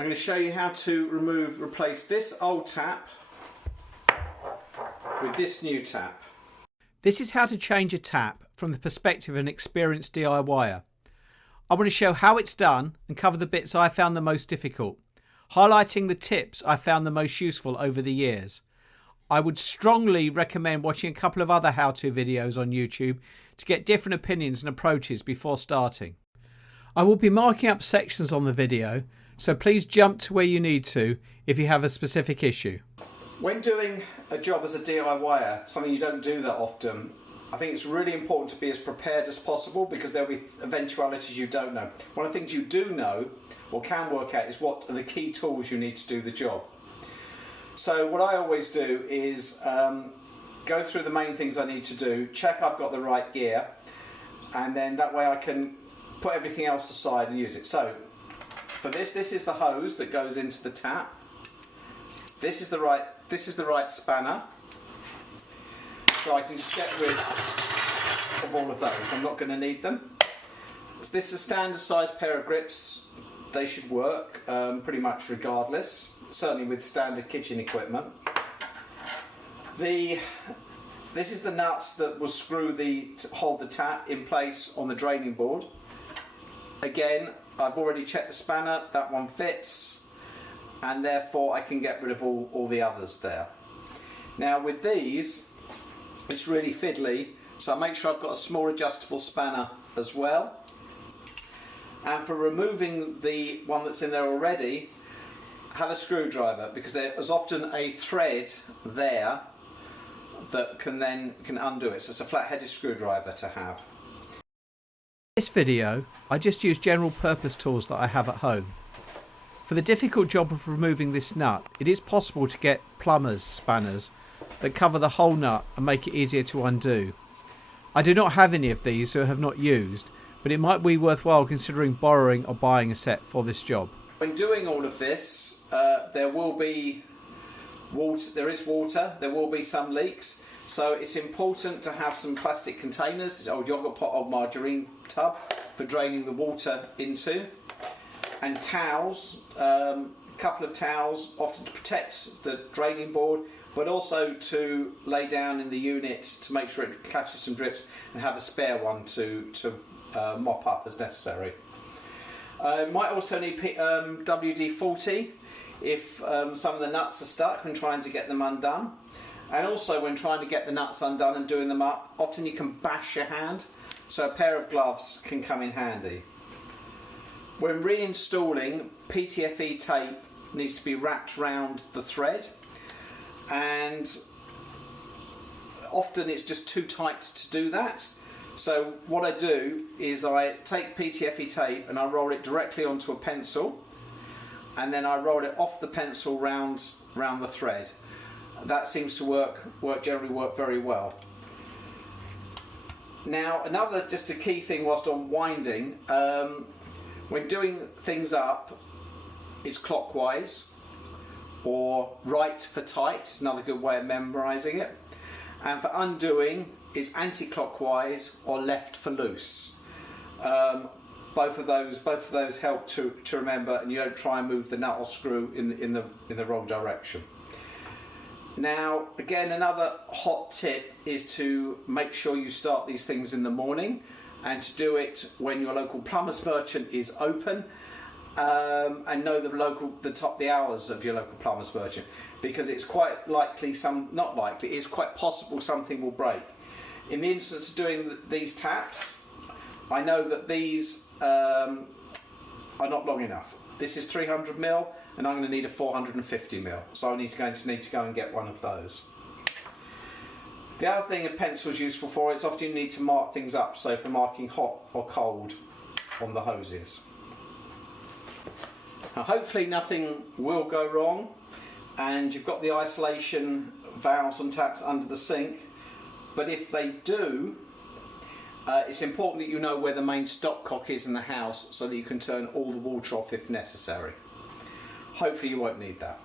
I'm going to show you how to replace this old tap with this new tap. This is how to change a tap from the perspective of an experienced DIYer. I want to show how it's done and cover the bits I found the most difficult, highlighting the tips I found the most useful over the years. I would strongly recommend watching a couple of other how-to videos on YouTube to get different opinions and approaches before starting. I will be marking up sections on the video, so please jump to where you need to if you have a specific issue. When doing a job as a DIYer, something you don't do that often, I think it's really important to be as prepared as possible because there'll be eventualities you don't know. One of the things you do know or can work out is what are the key tools you need to do the job. So what I always do is go through the main things I need to do, check I've got the right gear, and then that way I can put everything else aside and use it. So for this is the hose that goes into the tap. This is the right spanner. So I can just get rid of all of those. I'm not going to need them. This is a standard size pair of grips. They should work pretty much regardless, certainly with standard kitchen equipment. This is the nuts that will hold the tap in place on the draining board. Again, I've already checked the spanner, that one fits, and therefore I can get rid of all the others there. Now with these, it's really fiddly, so I make sure I've got a small adjustable spanner as well. And for removing the one that's in there already, have a screwdriver, because there is often a thread there that can undo it. So it's a flat-headed screwdriver to have. In this video, I just use general purpose tools that I have at home. For the difficult job of removing this nut, it is possible to get plumber's spanners that cover the whole nut and make it easier to undo. I do not have any of these, so I have not used, but it might be worthwhile considering borrowing or buying a set for this job. When doing all of this, there will be water, there will be some leaks, so it's important to have some plastic containers, old yogurt pot, old margarine tub for draining the water into, and towels, a couple of towels, often to protect the draining board, but also to lay down in the unit to make sure it catches some drips, and have a spare one to mop up as necessary. Might also need WD-40 if some of the nuts are stuck when trying to get them undone. And also when trying to get the nuts undone and doing them up, often you can bash your hand, so a pair of gloves can come in handy. When reinstalling, PTFE tape needs to be wrapped round the thread, and often it's just too tight to do that. So what I do is I take PTFE tape and I roll it directly onto a pencil, and then I roll it off the pencil round the thread. That seems to generally work very well. Now just a key thing whilst on winding, when doing things up, is clockwise, or right for tight, another good way of memorising it. And for undoing is anti-clockwise or left for loose. Both of those help to remember, and you don't try and move the nut or screw in the wrong direction. Now again, another hot tip is to make sure you start these things in the morning, and to do it when your local plumber's merchant is open, and know the hours of your local plumber's merchant, because it's quite likely, it's quite possible something will break. In the instance of doing these taps, I know that these are not long enough. This is 300mm and I'm going to need a 450mm, so I need to go and get one of those. The other thing a pencil is useful for is often you need to mark things up, so for marking hot or cold on the hoses. Now hopefully nothing will go wrong, and you've got the isolation valves and taps under the sink, but if they do, it's important that you know where the main stopcock is in the house so that you can turn all the water off if necessary. Hopefully you won't need that.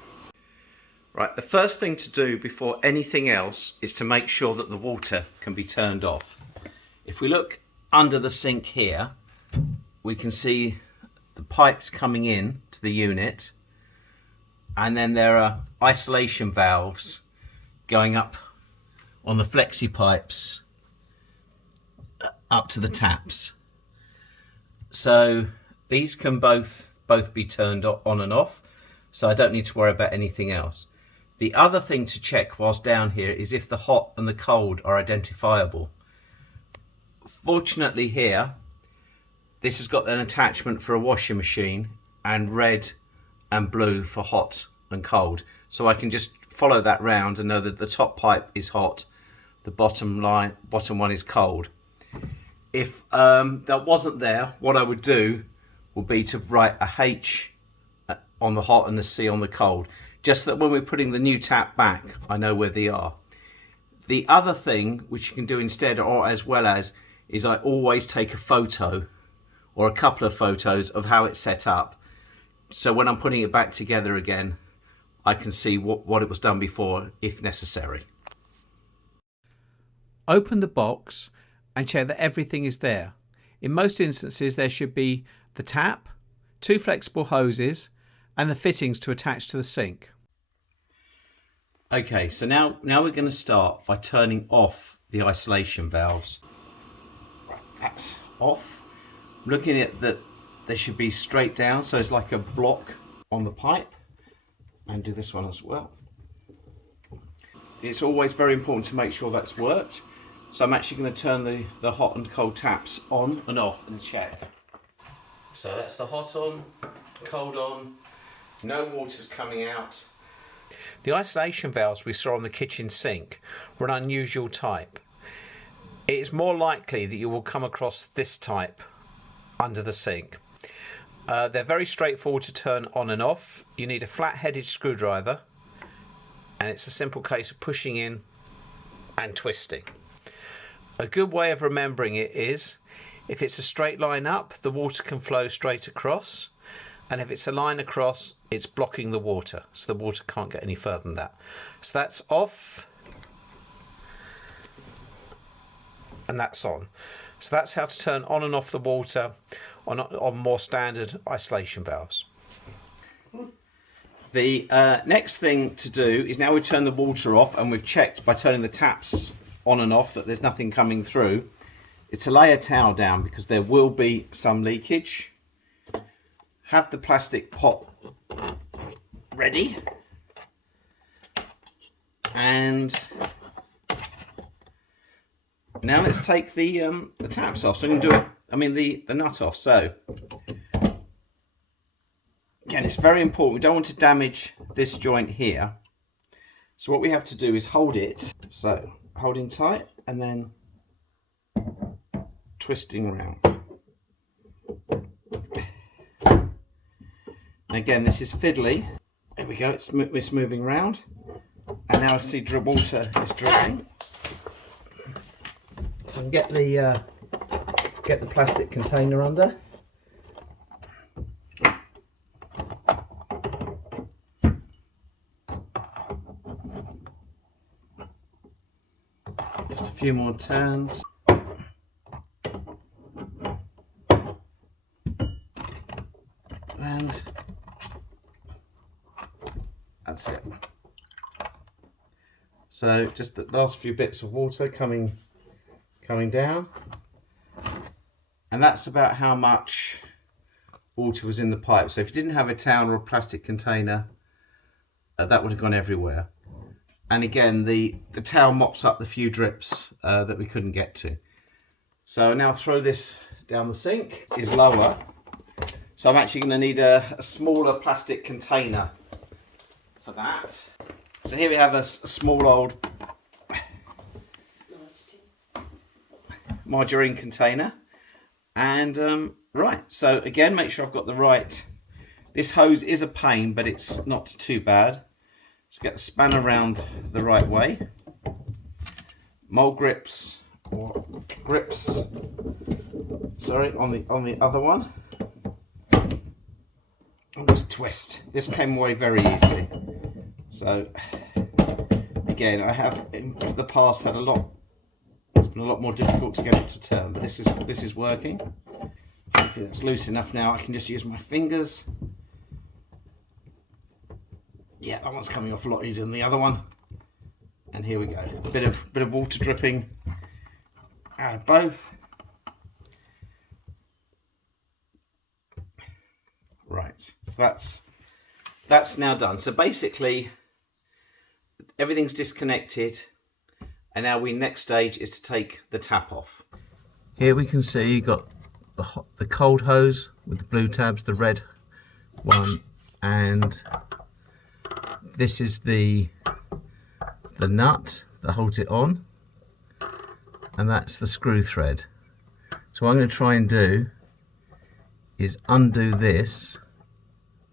Right, the first thing to do before anything else is to make sure that the water can be turned off. If we look under the sink here, we can see the pipes coming in to the unit, and then there are isolation valves going up on the flexi pipes up to the taps. So these can both be turned on and off, so I don't need to worry about anything else. The other thing to check whilst down here is if the hot and the cold are identifiable. Fortunately here, this has got an attachment for a washing machine and red and blue for hot and cold. So I can just follow that round and know that the top pipe is hot, the bottom one is cold. If that wasn't there, what I would do would be to write a H on the hot and a C on the cold, just that when we're putting the new tap back, I know where they are. The other thing which you can do instead, or as well as, is I always take a photo or a couple of photos of how it's set up. So when I'm putting it back together again, I can see what it was done before, if necessary. Open the box and check that everything is there. In most instances, there should be the tap, 2 flexible hoses, and the fittings to attach to the sink. Okay, so now we're going to start by turning off the isolation valves. That's off. Looking at that, they should be straight down, so it's like a block on the pipe. And do this one as well. It's always very important to make sure that's worked. So I'm actually going to turn the hot and cold taps on and off and check. So that's the hot on, cold on, no water's coming out. The isolation valves we saw on the kitchen sink were an unusual type. It is more likely that you will come across this type under the sink. They're very straightforward to turn on and off. You need a flat-headed screwdriver, and it's a simple case of pushing in and twisting. A good way of remembering it is, if it's a straight line up, the water can flow straight across, and if it's a line across, it's blocking the water, so the water can't get any further than that. So that's off, and that's on. So that's how to turn on and off the water on more standard isolation valves. The next thing to do is, now we've turned the water off and we've checked by turning the taps on and off that there's nothing coming through, is to lay a towel down, because there will be some leakage. Have the plastic pot ready, and now let's take the taps off. So we can do it, the nut off. So again, it's very important, we don't want to damage this joint here. So what we have to do is hold it, so holding tight and then twisting around. And again, this is fiddly. There we go, it's moving around. And now I see water is dripping. So I can get the plastic container under. Just a few more turns. And that's it. So just the last few bits of water coming down, and that's about how much water was in the pipe. So if you didn't have a towel or a plastic container, that would have gone everywhere. And again, the towel mops up the few drips that we couldn't get to. So now throw this down the sink. Is lower, so I'm actually going to need a smaller plastic container for that. So here we have a small old margarine container, and right, so again, make sure I've got the right, this hose is a pain, but it's not too bad. Just get the spanner around the right way, mole grips, or grips, sorry, on the other one, and just twist. This came away very easily. So again, I have in the past had it's been a lot more difficult to get it to turn, but this is working. Hopefully that's loose enough now. I can just use my fingers. Yeah, that one's coming off a lot easier than the other one. And here we go. Bit of water dripping out of both. Right, so that's now done. So basically, everything's disconnected, and now next stage is to take the tap off. Here we can see you got the cold hose with the blue tabs, the red one, and this is the nut that holds it on, and that's the screw thread. So what I'm going to try and do is undo this.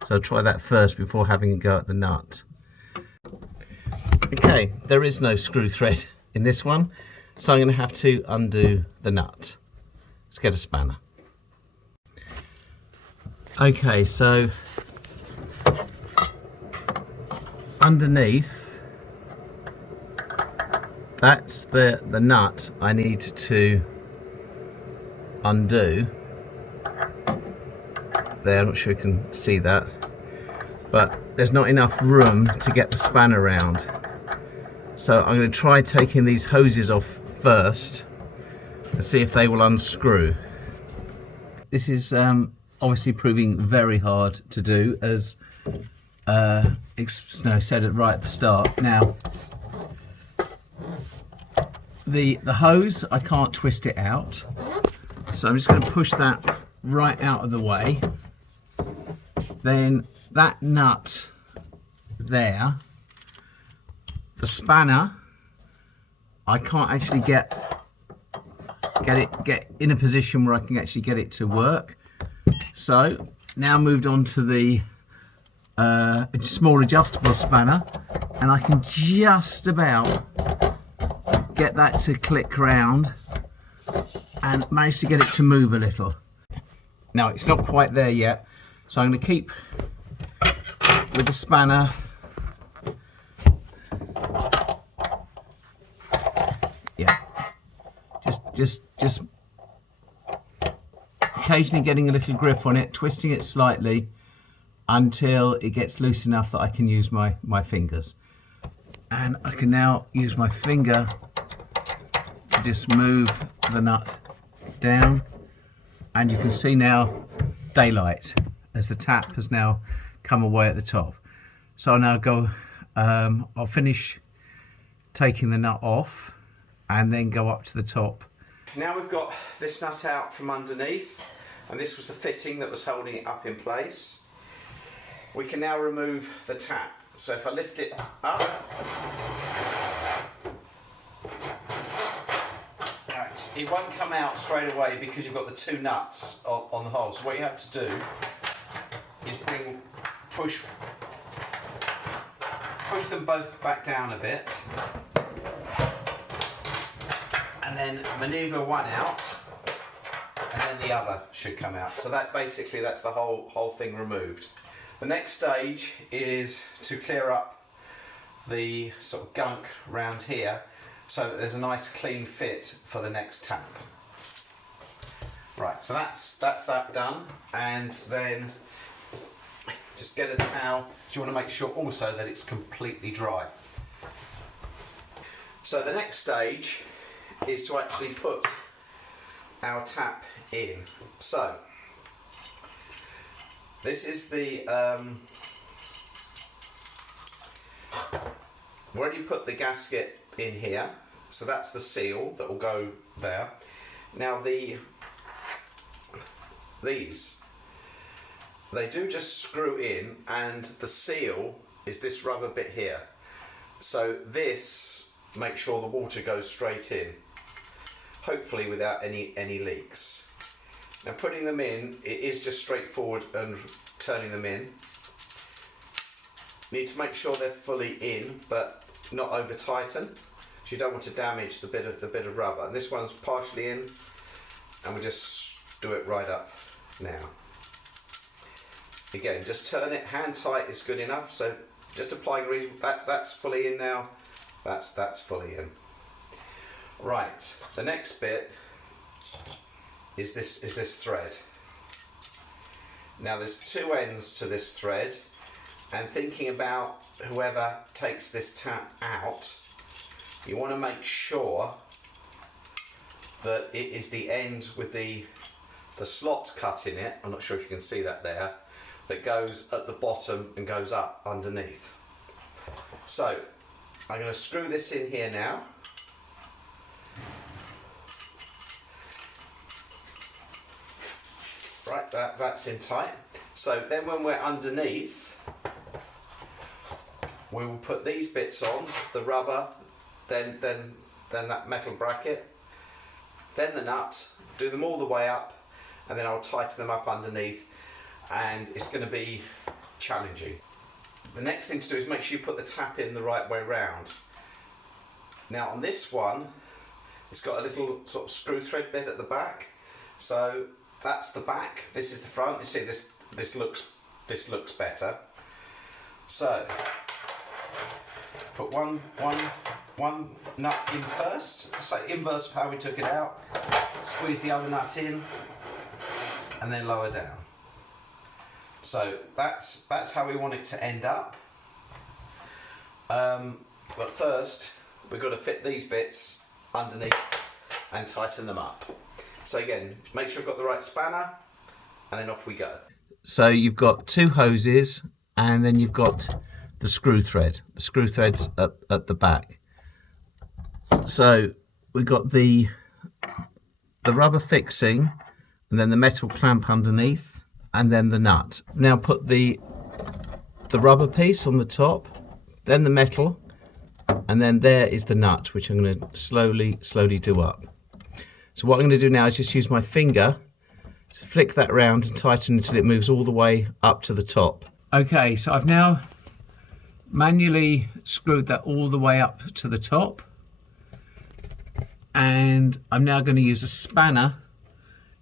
So try that first before having a go at the nut. Okay, there is no screw thread in this one, so I'm going to have to undo the nut. Let's get a spanner. Okay, so underneath, that's the nut I need to undo. There, I'm not sure you can see that, but there's not enough room to get the spanner around. So I'm going to try taking these hoses off first and see if they will unscrew. This is obviously proving very hard to do, as I said it right at the start. Now, the hose, I can't twist it out, so I'm just going to push that right out of the way. Then that nut there, the spanner, I can't actually get in a position where I can actually get it to work. So now moved on to the small adjustable spanner, and I can just about get that to click round and manage to get it to move a little. Now it's not quite there yet, so I'm going to keep with the spanner. Yeah, just occasionally getting a little grip on it, twisting it slightly until it gets loose enough that I can use my fingers. And I can now use my finger to just move the nut down, and you can see now daylight as the tap has now come away at the top. So I'll now go, I'll finish taking the nut off and then go up to the top. Now we've got this nut out from underneath, and this was the fitting that was holding it up in place. We can now remove the tap. So if I lift it up, right, it won't come out straight away because you've got the two nuts on the hole. So what you have to do is push them both back down a bit, and then manoeuvre one out, and then the other should come out. So that basically, that's the whole thing removed. The next stage is to clear up the sort of gunk around here so that there's a nice clean fit for the next tap. Right, so that's that done, and then just get a towel. You want to make sure also that it's completely dry. So the next stage is to actually put our tap in. So this is the where you put the gasket in here. So that's the seal that will go there. Now these, they do just screw in, and the seal is this rubber bit here. So this makes sure the water goes straight in, hopefully without any leaks. Now putting them in, it is just straightforward and turning them in. Need to make sure they're fully in, but not over tighten. You don't want to damage the bit of rubber. And this one's partially in, and we'll just do it right up now. Again, just turn it, hand tight is good enough. So just applying that's fully in now. That's fully in. Right, the next bit is this thread. Now there's two ends to this thread, and thinking about whoever takes this tap out, you want to make sure that it is the end with the slot cut in it. I'm not sure if you can see that there, that goes at the bottom and goes up underneath. So I'm going to screw this in here now. Right, that's in tight. So then when we're underneath, we will put these bits on, the rubber, then that metal bracket, then the nut, do them all the way up, and then I'll tighten them up underneath, and it's going to be challenging. The next thing to do is make sure you put the tap in the right way round. Now on this one, it's got a little sort of screw thread bit at the back, so that's the back, this is the front. You see this looks better. So put one nut in first, to say inverse of how we took it out. Squeeze the other nut in, and then lower down. So that's how we want it to end up. But first we've got to fit these bits underneath and tighten them up. So again, make sure I've got the right spanner, and then off we go. So you've got two hoses, and then you've got the screw thread. The screw thread's at the back. So we've got the rubber fixing, and then the metal clamp underneath, and then the nut. Now put the rubber piece on the top, then the metal, and then there is the nut, which I'm going to slowly do up. So what I'm going to do now is just use my finger to flick that around and tighten until it moves all the way up to the top. Okay, so I've now manually screwed that all the way up to the top, and I'm now going to use a spanner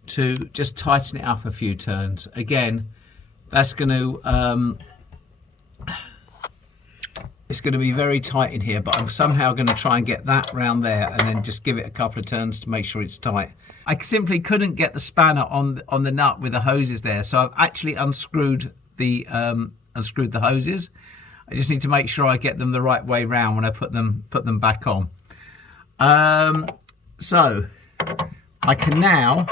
to just tighten it up a few turns. Again, that's going to it's going to be very tight in here, but I'm somehow going to try and get that round there and then just give it a couple of turns to make sure it's tight. I simply couldn't get the spanner on the nut with the hoses there, so I've actually unscrewed the hoses. I just need to make sure I get them the right way round when I put them back on. So I can now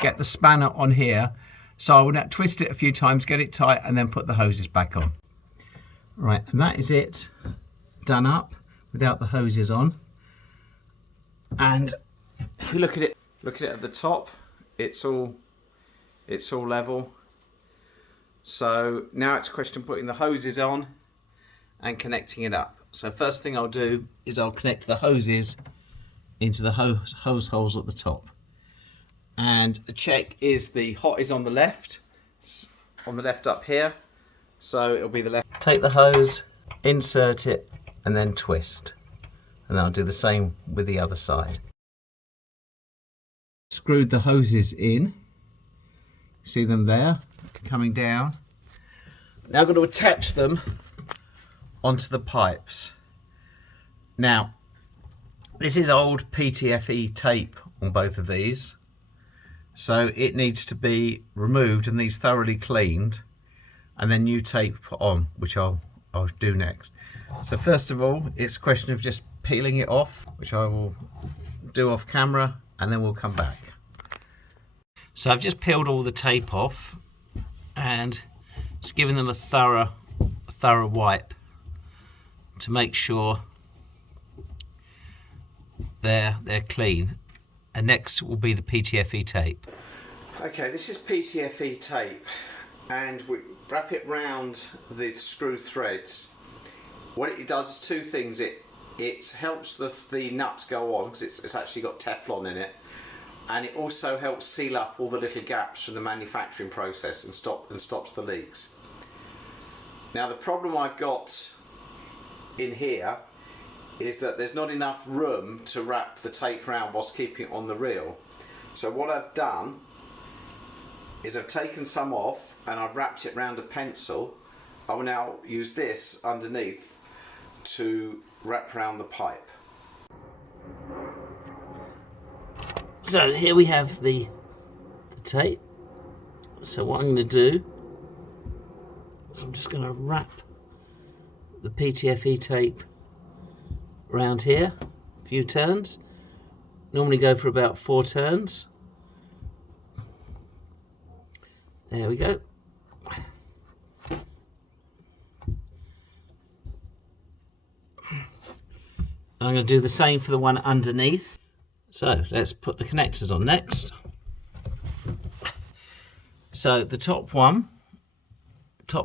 get the spanner on here, so I will now twist it a few times, get it tight, and then put the hoses back on. Right, and that is it done up without the hoses on. And if we look at it at the top, it's all level. So now it's a question of putting the hoses on and connecting it up. So first thing I'll do is I'll connect the hoses into the hose holes at the top. And a check is the hot is on the left up here. So it'll be the left. Take the hose, insert it, and then twist. And I'll do the same with the other side. Screwed the hoses in. See them there, coming down. Now I'm going to attach them onto the pipes. Now, this is old PTFE tape on both of these. So it needs to be removed and these thoroughly cleaned, and then new tape put on, which I'll do next. So first of all, it's a question of just peeling it off, which I will do off camera, and then we'll come back. So I've just peeled all the tape off and just given them a thorough wipe to make sure they're clean. And next will be the PTFE tape. Okay, this is PTFE tape, and we wrap it round the screw threads. What it does is two things. It helps the nut go on because it's actually got Teflon in it, and it also helps seal up all the little gaps from the manufacturing process and stops the leaks. Now the problem I've got in here is that there's not enough room to wrap the tape round whilst keeping it on the reel. So what I've done is I've taken some off and I've wrapped it round a pencil. I will now use this underneath to wrap around the pipe. So here we have the tape. So what I'm going to do is I'm just going to wrap the PTFE tape around here, a few turns. Normally go for about 4 turns. There we go. I'm going to do the same for the one underneath. So let's put the connectors on next. So the top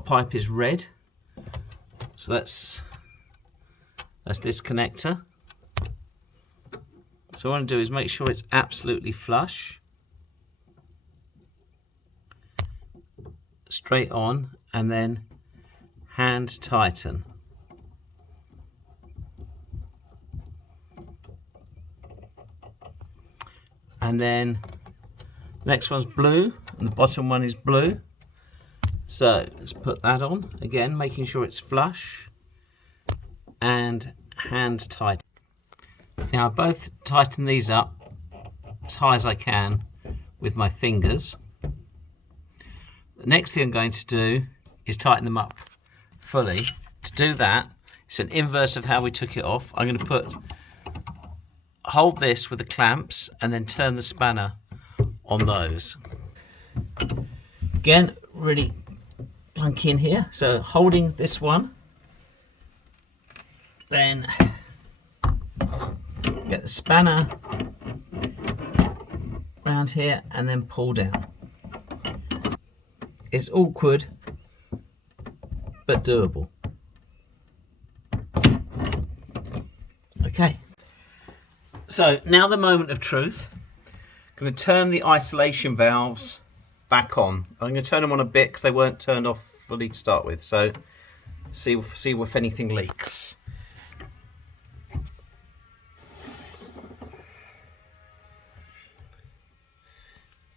pipe is red. So that's this connector. So what I want to do is make sure it's absolutely flush. Straight on, and then hand tighten. And then next one's blue and the bottom one is blue. So let's put that on again, making sure it's flush, and hand tighten. Now I both tighten these up as high as I can with my fingers. The next thing I'm going to do is tighten them up fully. To do that, it's an inverse of how we took it off. I'm going to hold this with the clamps and then turn the spanner on those. Again, really plunk in here. So holding this one, then get the spanner around here and then pull down. It's awkward, but doable. Okay. So now the moment of truth. I'm going to turn the isolation valves back on. I'm going to turn them on a bit because they weren't turned off fully to start with. So see if anything leaks.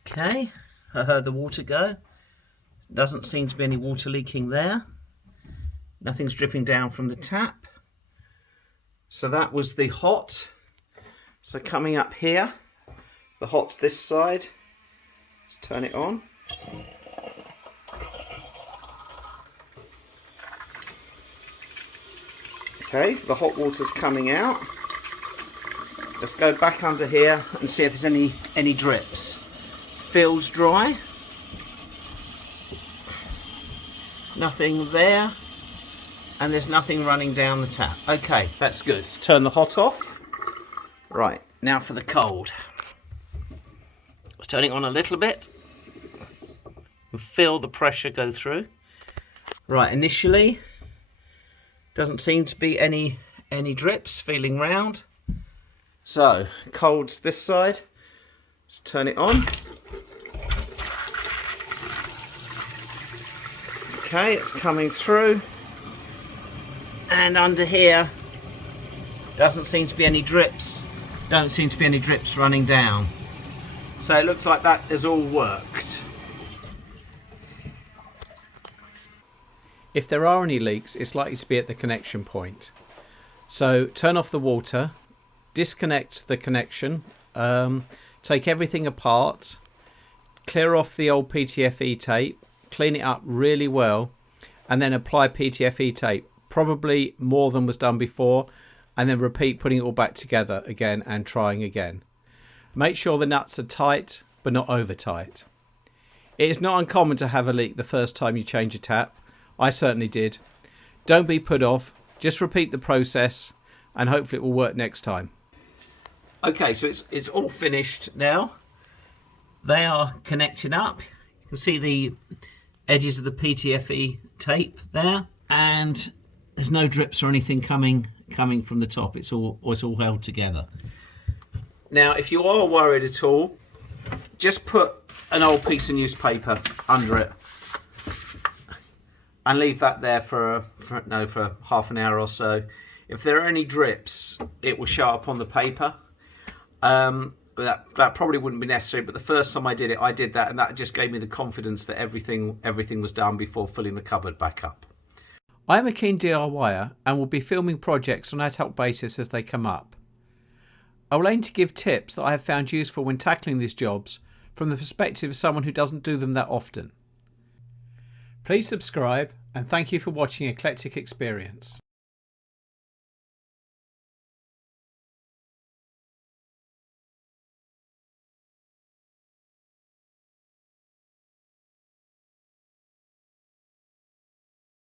Okay, I heard the water go. Doesn't seem to be any water leaking there. Nothing's dripping down from the tap. So that was the hot. So coming up here, the hot's this side. Let's turn it on. Okay, the hot water's coming out. Let's go back under here and see if there's any drips. Feels dry. Nothing there. And there's nothing running down the tap. Okay, that's good. Let's turn the hot off. Right, now for the cold. Let's turn it on a little bit and feel the pressure go through. Right, initially, doesn't seem to be any drips, feeling round. So, cold's this side. Let's turn it on. Okay, it's coming through. And under here, doesn't seem to be any drips. Don't seem to be any drips running down. So it looks like that has all worked. If there are any leaks, it's likely to be at the connection point. So turn off the water, disconnect the connection, take everything apart, clear off the old PTFE tape, clean it up really well, and then apply PTFE tape, probably more than was done before, and then repeat putting it all back together again and trying again. Make sure the nuts are tight but not over tight. It is not uncommon to have a leak the first time you change a tap. I certainly did. Don't be put off, just repeat the process and hopefully it will work next time. Okay, so it's all finished now. They are connecting up. You can see the edges of the PTFE tape there, and there's no drips or anything coming from the top. It's all held together. Now, if you are worried at all, just put an old piece of newspaper under it and leave that there for half an hour or so. If there are any drips, it will show up on the paper. That probably wouldn't be necessary, but the first time I did that, and that just gave me the confidence that everything was done before filling the cupboard back up. I am a keen DIYer and will be filming projects on an ad hoc basis as they come up. I will aim to give tips that I have found useful when tackling these jobs from the perspective of someone who doesn't do them that often. Please subscribe and thank you for watching Eclectic Experience.